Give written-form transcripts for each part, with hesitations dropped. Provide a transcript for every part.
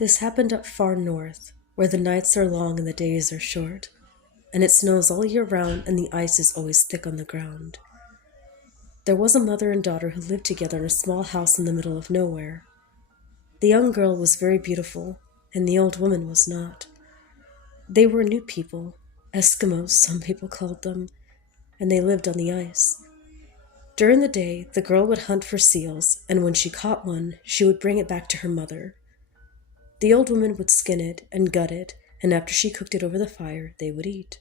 This happened up far north, where the nights are long and the days are short, and it snows all year round and the ice is always thick on the ground. There was a mother and daughter who lived together in a small house in the middle of nowhere. The young girl was very beautiful, and the old woman was not. They were new people, Eskimos, some people called them, and they lived on the ice. During the day, the girl would hunt for seals, and when she caught one, she would bring it back to her mother. The old woman would skin it and gut it, and after she cooked it over the fire, they would eat.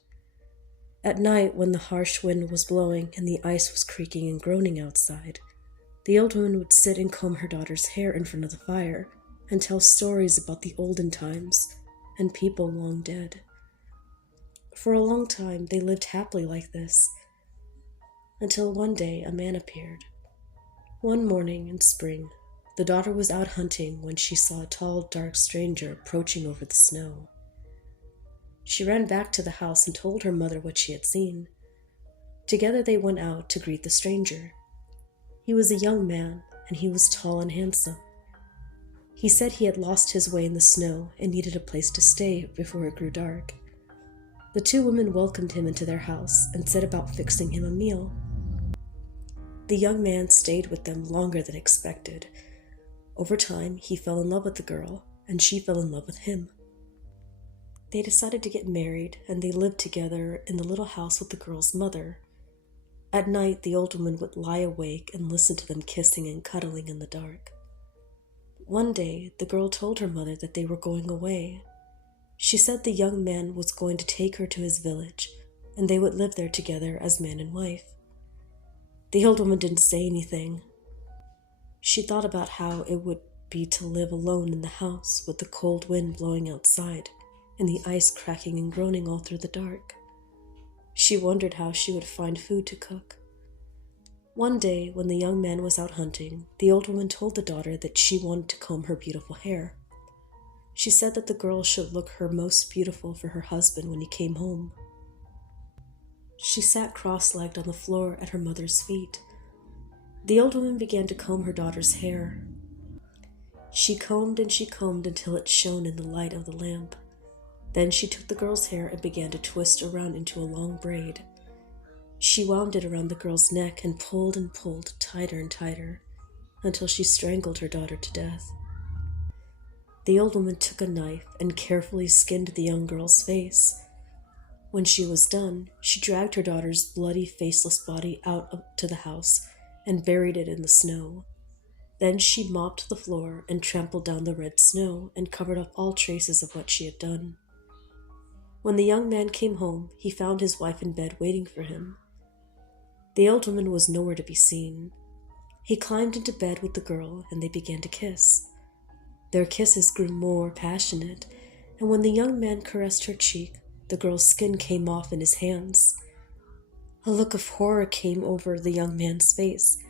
At night, when the harsh wind was blowing and the ice was creaking and groaning outside, the old woman would sit and comb her daughter's hair in front of the fire and tell stories about the olden times and people long dead. For a long time, they lived happily like this, until one day a man appeared. One morning in spring, the daughter was out hunting when she saw a tall, dark stranger approaching over the snow. She ran back to the house and told her mother what she had seen. Together they went out to greet the stranger. He was a young man, and he was tall and handsome. He said he had lost his way in the snow and needed a place to stay before it grew dark. The two women welcomed him into their house and set about fixing him a meal. The young man stayed with them longer than expected. Over time, he fell in love with the girl, and she fell in love with him. They decided to get married, and they lived together in the little house with the girl's mother. At night, the old woman would lie awake and listen to them kissing and cuddling in the dark. One day, the girl told her mother that they were going away. She said the young man was going to take her to his village, and they would live there together as man and wife. The old woman didn't say anything. She thought about how it would be to live alone in the house with the cold wind blowing outside and the ice cracking and groaning all through the dark. She wondered how she would find food to cook. One day, when the young man was out hunting, the old woman told the daughter that she wanted to comb her beautiful hair. She said that the girl should look her most beautiful for her husband when he came home. She sat cross-legged on the floor at her mother's feet. The old woman began to comb her daughter's hair. She combed and she combed until it shone in the light of the lamp. Then she took the girl's hair and began to twist around into a long braid. She wound it around the girl's neck and pulled tighter and tighter, until she strangled her daughter to death. The old woman took a knife and carefully skinned the young girl's face. When she was done, she dragged her daughter's bloody, faceless body out to the house and buried it in the snow. Then she mopped the floor and trampled down the red snow and covered up all traces of what she had done. When the young man came home, he found his wife in bed waiting for him. The old woman was nowhere to be seen. He climbed into bed with the girl, and they began to kiss. Their kisses grew more passionate, and when the young man caressed her cheek, the girl's skin came off in his hands. A look of horror came over the young man's face.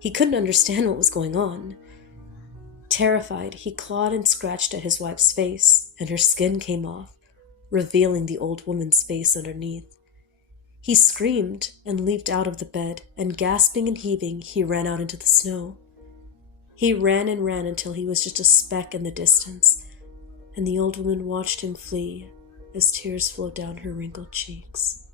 He couldn't understand what was going on. Terrified, he clawed and scratched at his wife's face, and her skin came off, revealing the old woman's face underneath. He screamed and leaped out of the bed, and gasping and heaving, he ran out into the snow. He ran and ran until he was just a speck in the distance, and the old woman watched him flee as tears flowed down her wrinkled cheeks.